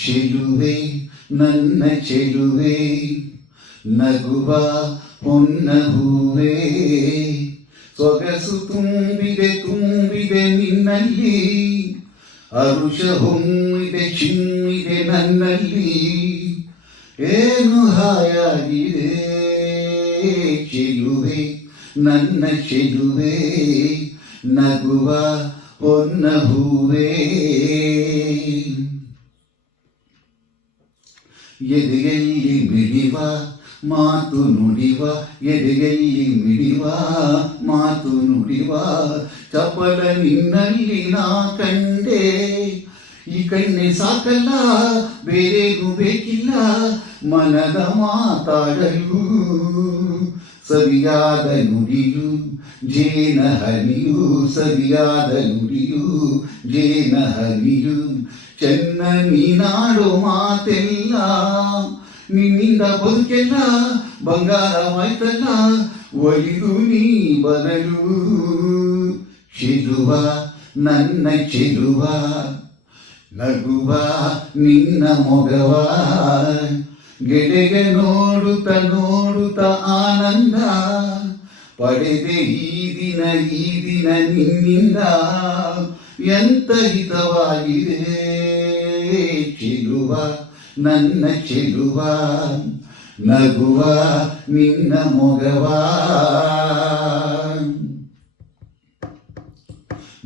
ಚೆಲುವೆ ನನ್ನ ಚೆಲುವೆ ನಗುವ ಹೊನ್ನ ಹೂವೇ ಸೊಗಸು ತುಂಬಿದೆ ನಿನ್ನಲ್ಲಿ ಅರುಷ ಹೊಮ್ಮಿದೆ ಚಿಮ್ಮಿದೆ ನನ್ನಲ್ಲಿ ಏನು ಹಾಯಾಗಿದೆ ಚೆಲುವೆ ನನ್ನ ಚೆಲುವೆ ನಗುವ ಹೊನ್ನ ಹೂವೇ ಎದೆಯಲ್ಲಿ ಮಿಡಿವ ಮಾತು ನುಡಿವ ಎದೆಯಲ್ಲಿ ಮಿಡಿವ ಮಾತು ನುಡಿವ ಚಪಲ ನಿನ್ನಲ್ಲಿ ನಾ ಕಂಡೆ ಈ ಕಣ್ಣೆ ಸಾಕಲ್ಲ ಬೇರೇನು ಬೇಕಿಲ್ಲ ಮನದ ಮಾತಾಡಲು ಸರಿಯಾದ ನುಡಿಯು ಜೇನ ಹನಿಯು ಸರಿಯಾದ ನುಡಿಯು ಜೇನ ಹನಿಯು ಚೆನ್ನ ನೀನಾಡೋ ಮಾತೆಲ್ಲ ನಿನ್ನಿಂದ ಬದುಕೆಲ್ಲ ಬಂಗಾರವಾಯ್ತಲ್ಲ ಒಲಿದು ನೀ ಬದಲು ಚೆಲುವ ನನ್ನ ಚೆಲುವ ನಗುವ ನಿನ್ನ ಮೊಗವ ಗೆಳೆಗೆ ನೋಡುತ್ತ ಆನಂದ ಪಡೆದೆ ಈ ದಿನ ನಿನ್ನಿಂದ ಎಂತ ಹಿತವಾಗಿದೆ ಚೆಲುವ ನನ್ನ ಚೆಲುವ ನಗುವ ನಿನ್ನ ಮೊಗವ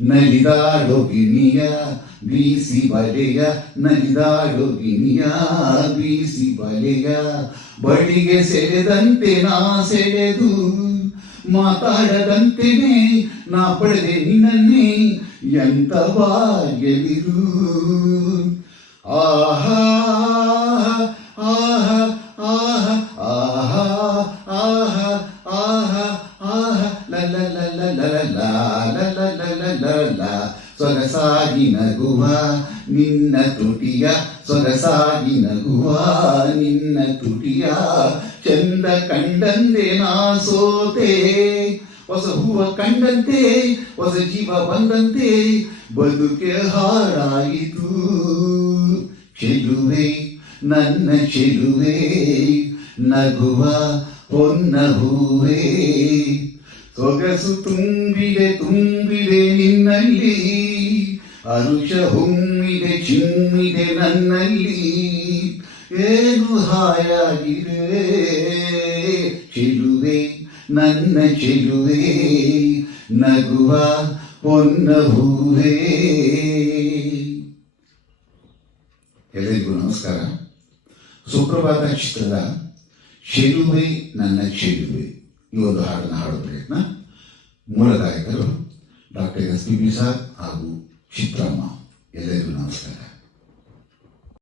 ನಲಿದಾಡೋ ಗಿಣಿಯ ಬೀಸಿ ಬಲೆಯ ನಲಿದಾಡೋ ಗಿಣಿಯ ಬೀಸಿ ಬಲೆಯ ಬಳಿಗೆ ಸೆಳೆದಂತೆ ನಾ ಸೆಳೆದು ಮಾತಾಡದಂತೆನೆ ನಾ ಪಡೆದೆ ನಿನ್ನನ್ನೇ ಎಂತ ಭಾಗ್ಯವಿರು ಆಹಾ ಆಹಾ ಆಹಾ ಆಹಾ ಆಹಾ ಆಹಾ ಆಹಾ ಲಲ ಲಲ ಲಲ ಲಲ ಲಲ ಲಲ ಸೊಗಸಾಗಿ ನಗುವ ನಿನ್ನ ತುಟಿಯ ಸೊಗಸಾಗಿ ನಗುವ ನಿನ್ನ ತುಟಿಯ ಚಂದ ಕಂಡಂತೆ ನಾ ಸೋತೆ ಹೊಸ ಹೂವ ಕಂಡಂತೆ ಹೊಸ ಜೀವ ಬಂದಂತೆ ಬದುಕೆ ಹಾರಾಯಿತು ಚೆಲುವೆ ನನ್ನ ಚೆಲುವೆ ನಗುವ ಹೊನ್ನ ಹೂವೇ ಸೊಗಸು ತುಂಬಿದೆ ನಿನ್ನಲ್ಲಿ ಅರುಷ ಹೊಮ್ಮಿದೆ ಚಿಮ್ಮಿದೆ ನನ್ನಲ್ಲಿ ಏನು ಹಾಯಾಗಿದೆ ಚೆಲುವೆ ನನ್ನ ಚೆಲುವೆ ನಗುವ ಹೊನ್ನ ಹೂವೇ. ಎಲ್ಲರಿಗೂ ನಮಸ್ಕಾರ. ಸುಪ್ರಭಾತ ಚಿತ್ರದ ಚೆಲುವೆ ನನ್ನ ಚೆಲುವೆ ಈ ಒಂದು ಹಾಡನ್ನು ಹಾಡೋ ಪ್ರಯತ್ನ. ಮೂಲ ಗಾಯಕರು doctor S P B sir ಹಾಗೂ ಚಿತ್ರಮ್ಮ. ಎಲ್ಲರಿಗೂ ನಮಸ್ಕಾರ.